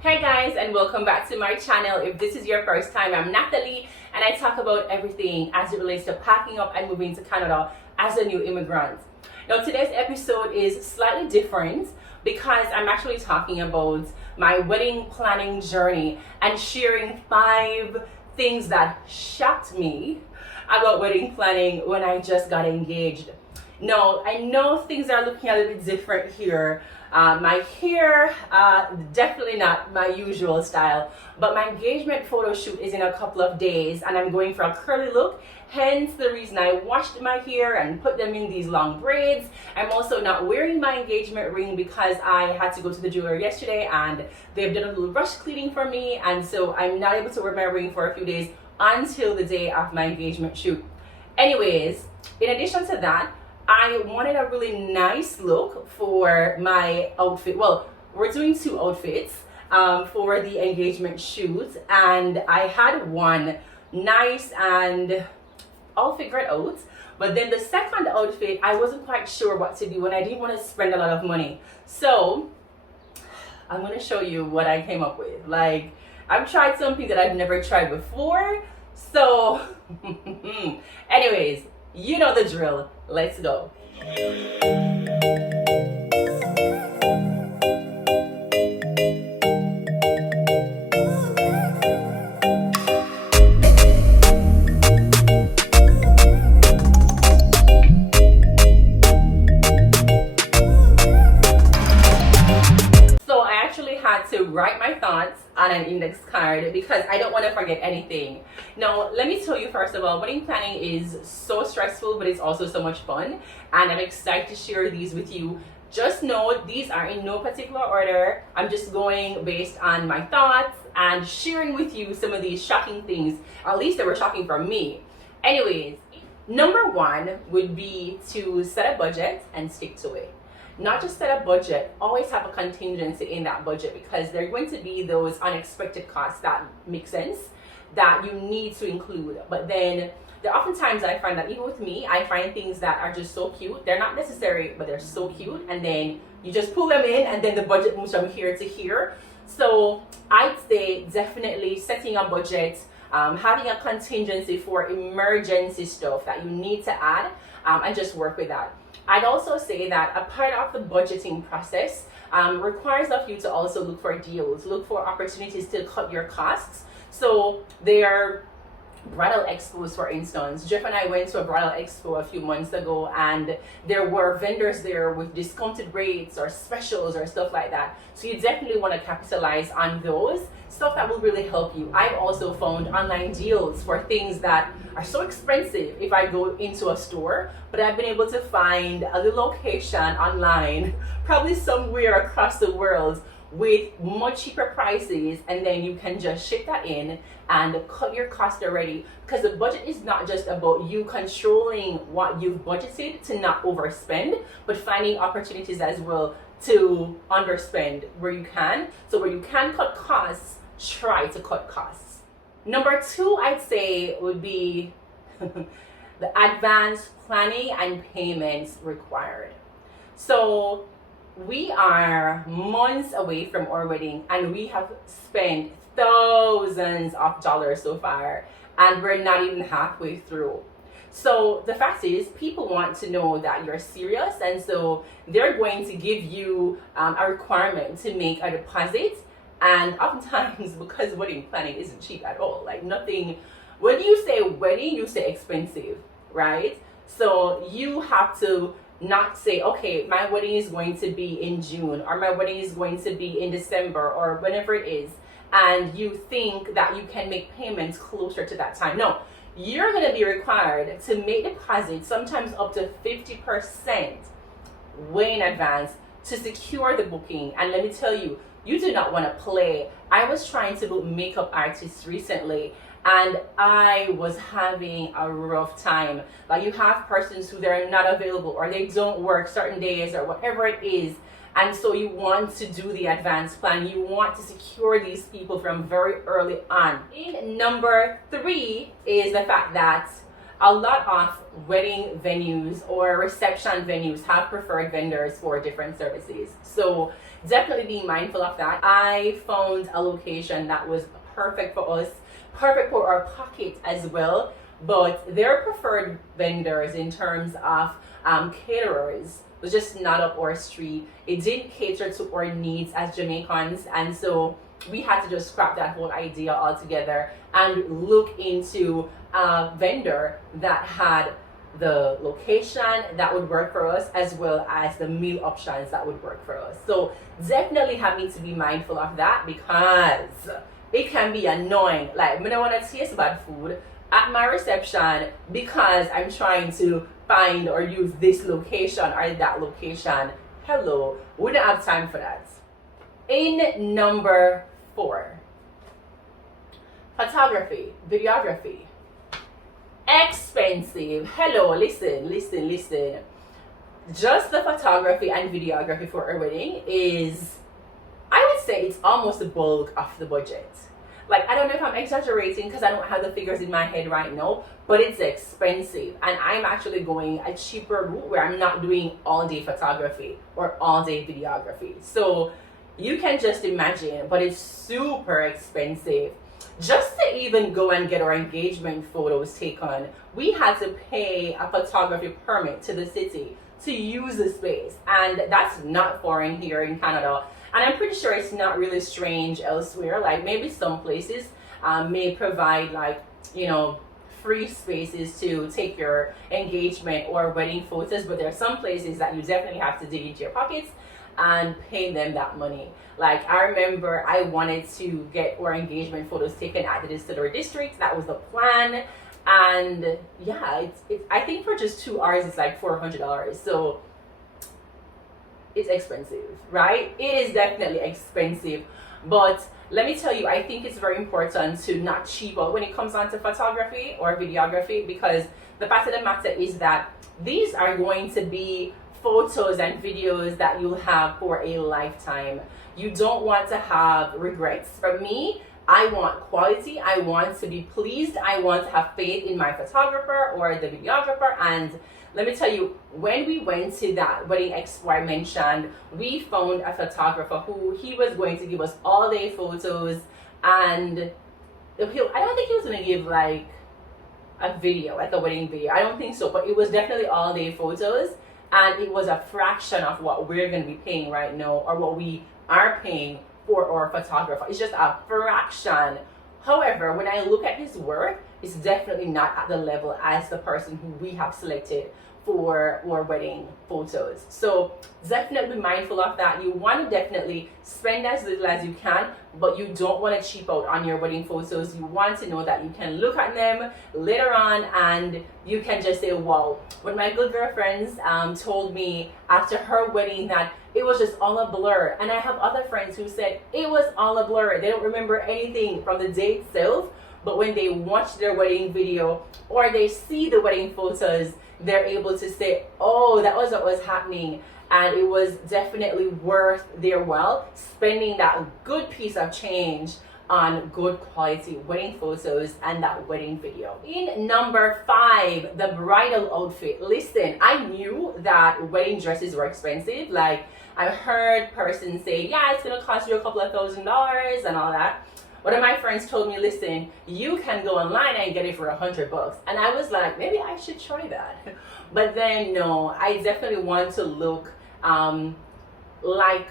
Hey guys, and welcome back to my channel. If this is your first time, I'm Natalie and I talk about everything as it relates to packing up and moving to Canada as a new immigrant. Now today's episode is slightly different because I'm actually talking about my wedding planning journey and sharing 5 things that shocked me about wedding planning when I just got engaged. Now, I know things are looking a little bit different here. My hair, definitely not my usual style, but my engagement photo shoot is in a couple of days and I'm going for a curly look. Hence the reason I washed my hair and put them in these long braids. I'm also not wearing my engagement ring because I had to go to the jeweler yesterday and they've done a little brush cleaning for me, and so I'm not able to wear my ring for a few days until the day of my engagement shoot. Anyways, in addition to that, I wanted a really nice look for my outfit. Well, we're doing 2 outfits for the engagement shoot, and I had one nice and all figured out. But then the second outfit, I wasn't quite sure what to do and I didn't want to spend a lot of money. So I'm going to show you what I came up with. Like, I've tried something that I've never tried before. So anyways, you know the drill. Let's go. So I actually had to write my thoughts on an index card because I don't want to forget anything. Now, let me tell you, first of all, wedding planning is so stressful, but it's also so much fun, and I'm excited to share these with you. Just know these are in no particular order. I'm just going based on my thoughts and sharing with you some of these shocking things, at least they were shocking for me. Anyways, number 1 would be to set a budget and stick to it. Not just set a budget, always have a contingency in that budget, because there are going to be those unexpected costs that make sense that you need to include. But then there are often times I find that even with me, I find things that are just so cute. They're not necessary, but they're so cute. And then you just pull them in and then the budget moves from here to here. So I'd say definitely setting a budget, having a contingency for emergency stuff that you need to add, and just work with that. I'd also say that a part of the budgeting process requires of you to also look for deals, look for opportunities to cut your costs. So there are bridal expos, for instance. Jeff and I went to a bridal expo a few months ago, and there were vendors there with discounted rates or specials or stuff like that. So you definitely want to capitalize on those stuff that will really help you. I've also found online deals for things that are so expensive if I go into a store, but I've been able to find a little location online, probably somewhere across the world, with much cheaper prices, and then you can just ship that in and cut your cost already, because the budget is not just about you controlling what you've budgeted to not overspend, but finding opportunities as well to underspend where you can. So where you can cut costs, try to cut costs. Number 2, I'd say, would be the advanced planning and payments required. So we are months away from our wedding and we have spent thousands of dollars so far, and we're not even halfway through. So the fact is, people want to know that you're serious, and so they're going to give you a requirement to make a deposit. And oftentimes, because wedding planning isn't cheap at all, like nothing, when you say wedding, you say expensive, right? So you have to not say, okay, my wedding is going to be in June, or my wedding is going to be in December, or whenever it is, and you think that you can make payments closer to that time. No, you're going to be required to make deposits, sometimes up to 50% way in advance, to secure the booking. And let me tell you, you do not want to play. I was trying to book makeup artists recently, and I was having a rough time. Like, you have persons who they're not available, or they don't work certain days, or whatever it is, and so you want to do the advanced plan. You want to secure these people from very early on. And number 3 is the fact that a lot of wedding venues or reception venues have preferred vendors for different services. So definitely be mindful of that. I found a location that was perfect for us, perfect for our pocket as well. But their preferred vendors in terms of caterers was just not up our street. It didn't cater to our needs as Jamaicans, and so we had to just scrap that whole idea altogether and look into a vendor that had the location that would work for us as well as the meal options that would work for us. So definitely having to be mindful of that, because it can be annoying. Like, I don't want to taste bad food at my reception because I'm trying to find or use this location or that location. Hello, we don't have time for that. In number 4, photography, videography. Expensive. Hello, listen. Just the photography and videography for a wedding is, I would say, it's almost the bulk of the budget. Like, I don't know if I'm exaggerating because I don't have the figures in my head right now, but it's expensive. And I'm actually going a cheaper route where I'm not doing all day photography or all day videography. So you can just imagine, but it's super expensive. Just to even go and get our engagement photos taken, we had to pay a photography permit to the city to use the space. And that's not foreign here in Canada. And I'm pretty sure it's not really strange elsewhere. Like, maybe some places may provide, like, free spaces to take your engagement or wedding photos, but there are some places that you definitely have to dig into your pockets and pay them that money. Like, I remember I wanted to get our engagement photos taken at the Distillery District. That was the plan. And yeah, it's I think for just 2 hours it's like $400. So it's expensive, right? It is definitely expensive. But let me tell you, I think it's very important to not cheap out when it comes on to photography or videography, because the fact of the matter is that these are going to be photos and videos that you'll have for a lifetime. You don't want to have regrets. For me, I want quality. I want to be pleased. I want to have faith in my photographer or the videographer. And let me tell you, when we went to that wedding expo I mentioned, we found a photographer who he was going to give us all day photos, and I don't think he was going to give like a video, like a wedding video. I don't think so, but it was definitely all day photos, and it was a fraction of what we're going to be paying right now, or what we are paying for our photographer. It's just a fraction. However, when I look at his work, it's definitely not at the level as the person who we have selected for our wedding photos. So definitely be mindful of that. You want to definitely spend as little as you can, but you don't want to cheap out on your wedding photos. You want to know that you can look at them later on and you can just say, wow. When my good girlfriends told me after her wedding that it was just all a blur, and I have other friends who said it was all a blur. They don't remember anything from the day itself, but when they watch their wedding video or they see the wedding photos, they're able to say, oh, that was what was happening. And it was definitely worth their while spending that good piece of change on good quality wedding photos and that wedding video. In number 5, the bridal outfit. Listen, I knew that wedding dresses were expensive. Like, I heard persons say, yeah, it's gonna cost you a couple of $1,000s and all that. One of my friends told me, listen, you can go online and get it for $100. And I was like, maybe I should try that. But then no, I definitely want to look like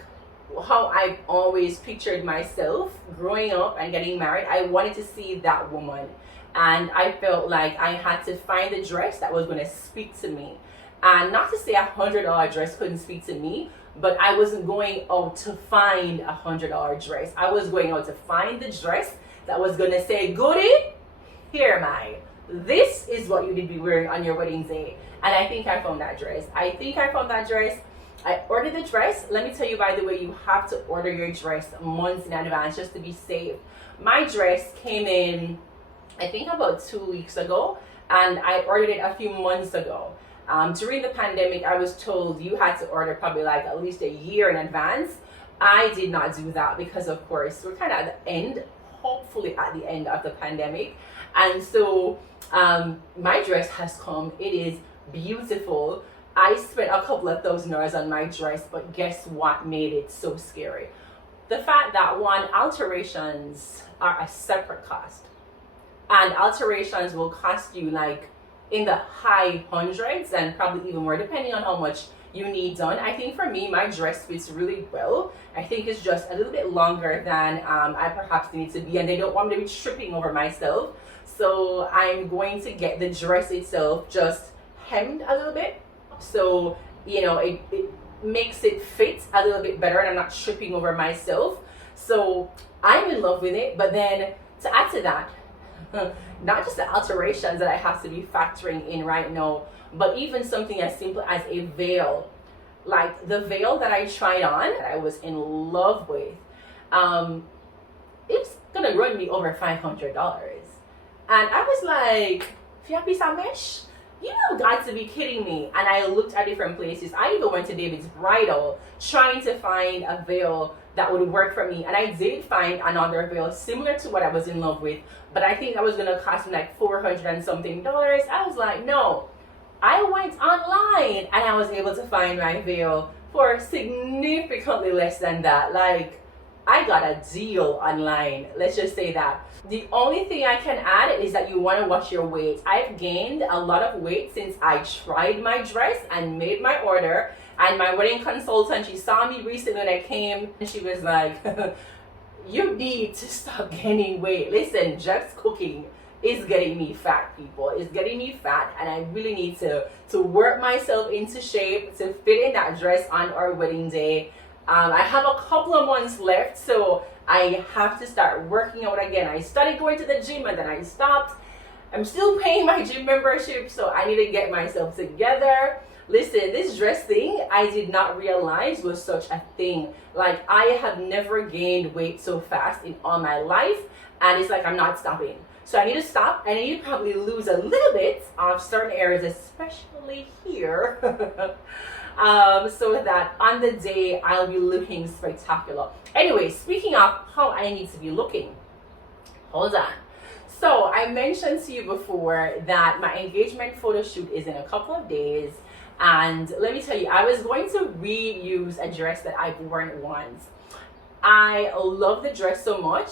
how I've always pictured myself growing up and getting married. I wanted to see that woman, and I felt like I had to find a dress that was going to speak to me. And not to say $100 dress couldn't speak to me, but I wasn't going out to find $100 dress. I was going out to find the dress that was going to say, goody, here am I. This is what you need to be wearing on your wedding day. And I think I found that dress. I ordered the dress. Let me tell you, by the way, you have to order your dress months in advance just to be safe. My dress came in, I think about 2 weeks ago, and I ordered it a few months ago. During the pandemic, I was told you had to order probably like at least a year in advance. I did not do that because, of course, we're kind of at the end, hopefully at the end of the pandemic. And so my dress has come. It is beautiful. I spent a couple of $1,000 on my dress, but guess what made it so scary? The fact that one, alterations are a separate cost, and alterations will cost you like in the high hundreds and probably even more depending on how much you need done. I think for me, my dress fits really well. I think it's just a little bit longer than I perhaps need to be, and they don't want me to be tripping over myself. So I'm going to get the dress itself just hemmed a little bit, so you know it makes it fit a little bit better and I'm not tripping over myself. So I'm in love with it. But then to add to that, not just the alterations that I have to be factoring in right now, but even something as simple as a veil. Like the veil that I tried on, that I was in love with, it's gonna run me over $500. And I was like, "For a piece of mesh? You have got to be kidding me." And I looked at different places. I even went to David's Bridal trying to find a veil that would work for me. And I did find another veil similar to what I was in love with, but I think that was gonna cost me like $400 and something. I was like, no. I went online and I was able to find my veil for significantly less than that. Like, I got a deal online, let's just say that. The only thing I can add is that you want to watch your weight. I've gained a lot of weight since I tried my dress and made my order. And my wedding consultant, she saw me recently when I came, and she was like, "You need to stop gaining weight. Listen, just cooking is getting me fat, people. It's getting me fat, and I really need to work myself into shape to fit in that dress on our wedding day." I have a couple of months left, so I have to start working out again. I started going to the gym and then I stopped. I'm still paying my gym membership, so I need to get myself together. Listen, this dress thing, I did not realize was such a thing. Like, I have never gained weight so fast in all my life, and it's like I'm not stopping. So I need to stop, and I need to probably lose a little bit of certain areas, especially here. So that on the day I'll be looking spectacular. Anyway, speaking of how I need to be looking, hold on. So I mentioned to you before that my engagement photo shoot is in a couple of days, and let me tell you, I was going to reuse a dress that I've worn once. I love the dress so much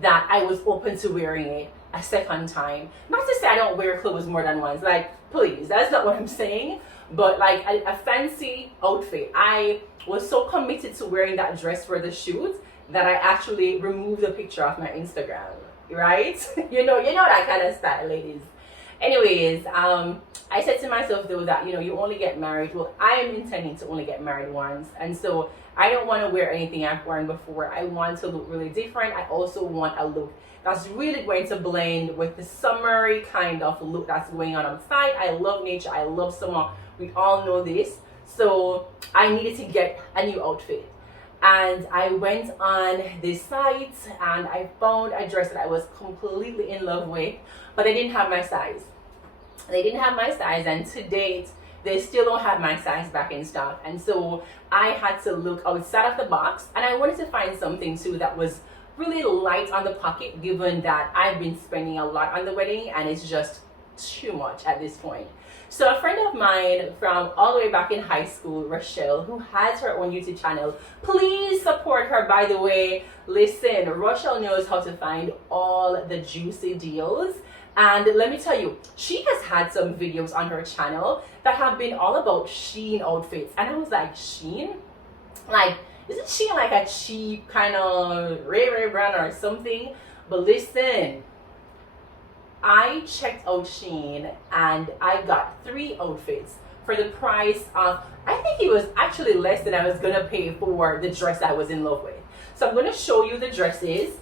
that I was open to wearing it a second time. Not to say I don't wear clothes more than once, like, please, that's not what I'm saying. But like a fancy outfit, I was so committed to wearing that dress for the shoot that I actually removed the picture off my Instagram, right? you know that kind of style, ladies. Anyways, I said to myself though that, you only get married. Well, I am intending to only get married once, and so I don't want to wear anything I've worn before. I want to look really different. I also want a look that's really going to blend with the summery kind of look that's going on outside. I love nature. I love summer. We all know this. So I needed to get a new outfit. And I went on this site and I found a dress that I was completely in love with, but they didn't have my size. They didn't have my size, and to date, they still don't have my size back in stock. And so I had to look outside of the box, and I wanted to find something too that was really light on the pocket, given that I've been spending a lot on the wedding and it's just too much at this point. So a friend of mine from all the way back in high school, Rochelle, who has her own YouTube channel, please support her, by the way. Listen, Rochelle knows how to find all the juicy deals. And let me tell you, she has had some videos on her channel that have been all about Shein outfits. And I was like, Shein? Like, isn't Shein like a cheap kind of Ray brand or something? But listen, I checked out Shein and I got 3 outfits for the price of, I think it was actually less than I was gonna pay for the dress I was in love with. So I'm gonna show you the dresses.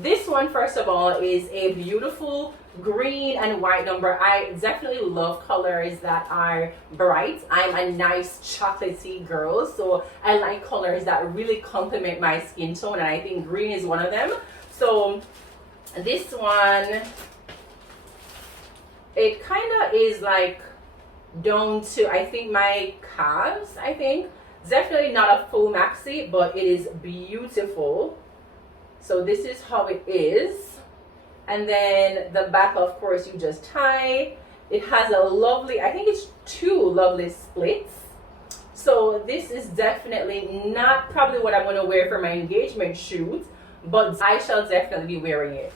This one, first of all, is a beautiful green and white number. I definitely love colors that are bright. I'm a nice chocolatey girl, so I like colors that really complement my skin tone, and I think green is one of them. So this one, it kind of is like down to, I think, my calves. I think definitely not a full maxi, but it is beautiful. So this is how it is. And then the back, of course, you just tie. It has a lovely, I think it's 2 lovely splits. So this is definitely not probably what I'm going to wear for my engagement shoot, but I shall definitely be wearing it.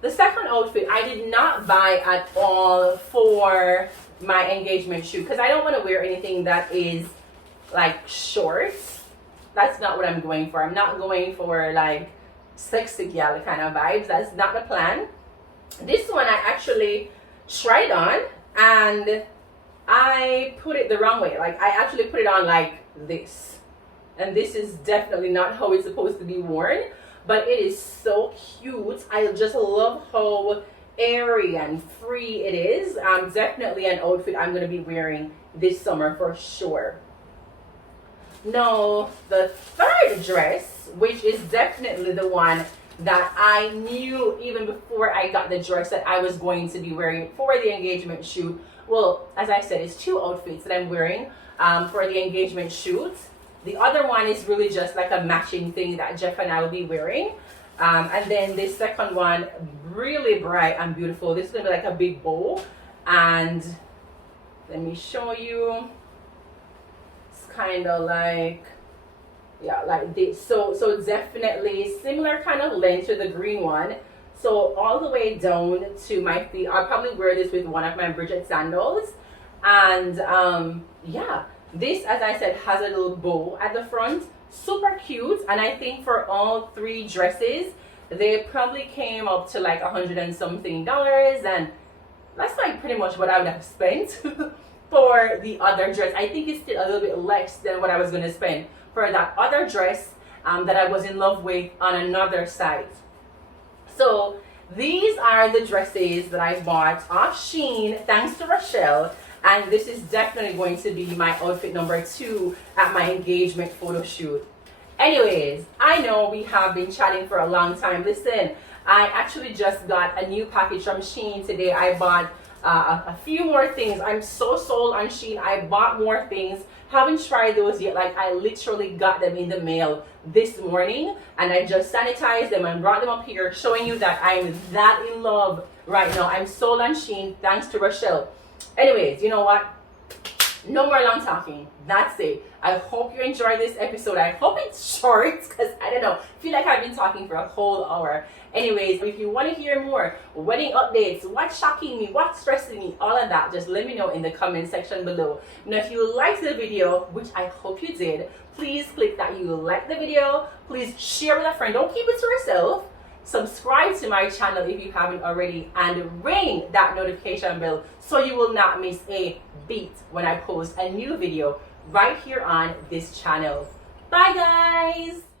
The second outfit I did not buy at all for my engagement shoot because I don't want to wear anything that is like short. That's not what I'm going for. I'm not going for like sexy gal kind of vibes. That's not the plan. This one I actually tried on and I put it the wrong way. Like I actually put it on like this, and this is definitely not how it's supposed to be worn, but it is so cute. I just love how airy and free it is. Definitely an outfit I'm going to be wearing this summer for sure. Now the third dress, which is definitely the one that I knew even before I got the dress that I was going to be wearing for the engagement shoot. Well, as I said, it's 2 outfits that I'm wearing for the engagement shoot. The other one is really just like a matching thing that Jeff and I will be wearing. And then the second one, really bright and beautiful. This is going to be like a big bow. And let me show you. It's kind of like, yeah, like this. So definitely similar kind of length to the green one. So all the way down to my feet. I'll probably wear this with one of my Bridget sandals. And yeah, this, as I said, has a little bow at the front. Super cute. And I think for all 3 dresses, they probably came up to like $100 and something. And that's like pretty much what I would have spent for the other dress. I think it's still a little bit less than what I was going to spend for that other dress that I was in love with on another site. So these are the dresses that I bought off Shein thanks to Rochelle, and this is definitely going to be my outfit number 2 at my engagement photo shoot. Anyways, I know we have been chatting for a long time. Listen, I actually just got a new package from Shein today. I bought a few more things. I'm so sold on Shein. I bought more things. Haven't tried those yet. Like I literally got them in the mail this morning and I just sanitized them and brought them up here, showing you that I'm that in love right now. I'm sold on Shein thanks to Rochelle. Anyways, you know what? No more long talking. That's it. I hope you enjoyed this episode. I hope it's short because I don't know. I feel like I've been talking for a whole hour. Anyways, if you want to hear more wedding updates, what's shocking me, what's stressing me, all of that, just let me know in the comment section below. Now, if you liked the video, which I hope you did, please click that you like the video. Please share with a friend. Don't keep it to yourself. Subscribe to my channel if you haven't already and ring that notification bell so you will not miss a beat when I post a new video right here on this channel. Bye guys!